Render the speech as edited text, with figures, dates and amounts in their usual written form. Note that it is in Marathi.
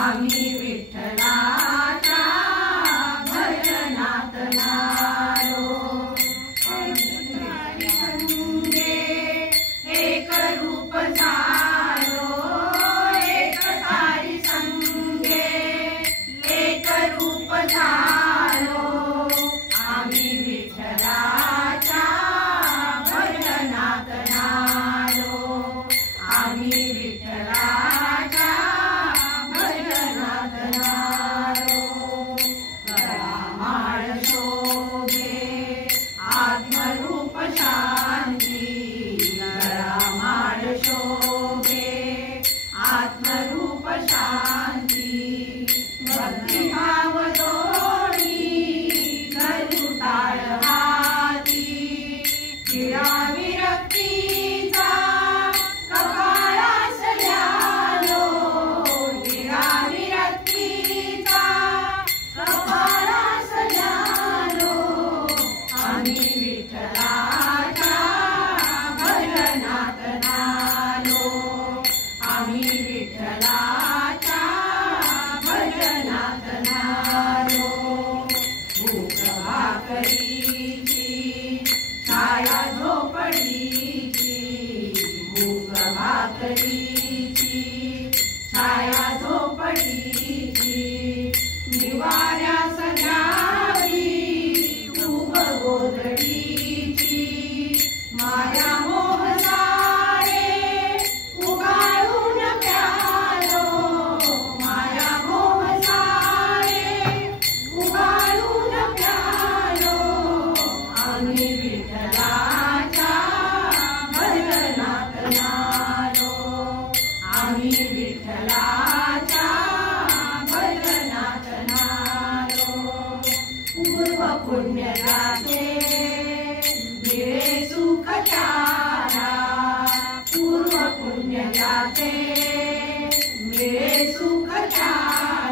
आम्ही विठ्ठलाच्या भजनात नालो। संगे एक रूप झालो, एक तारी संगे एक रूप झालो। आम्ही विठ्ठलाच्या भजनात नालो, आम्ही विठ्ठलाच्या भजनात नालो। गळामाळ शोभे आत्मरूप शांती, गळामाळ शोभे आत्मरूप शांती। भक्तिभाव जोडी धरू टाळ हाती, किडा विरक्तीचा कपाळास ल्यालो, किडा विरक्तीचा कपाळास ल्यालो। आम्ही विठ्ठलाच्या भजनात नालो, आम्ही विठ्ठलाच्या भजनात नालो। भूक भाकरीची छाया झोपडीची, भूक भाकरीची छाया झोपडीची। निवाऱ्यास घ्यावी उभ गोधडीची, माया मोह सारे उगाळून प्यालो, माया मोह सारे उगाळून प्यालो। आम्ही विठ्ठलाच्या भजनात नालो, आम्ही विठ्ठलाच्या भजनात नालो। पूर्व पुण्य गाते मिळे सुख चारा, पूर्व पुण्य गाते मिळे सुख चारा।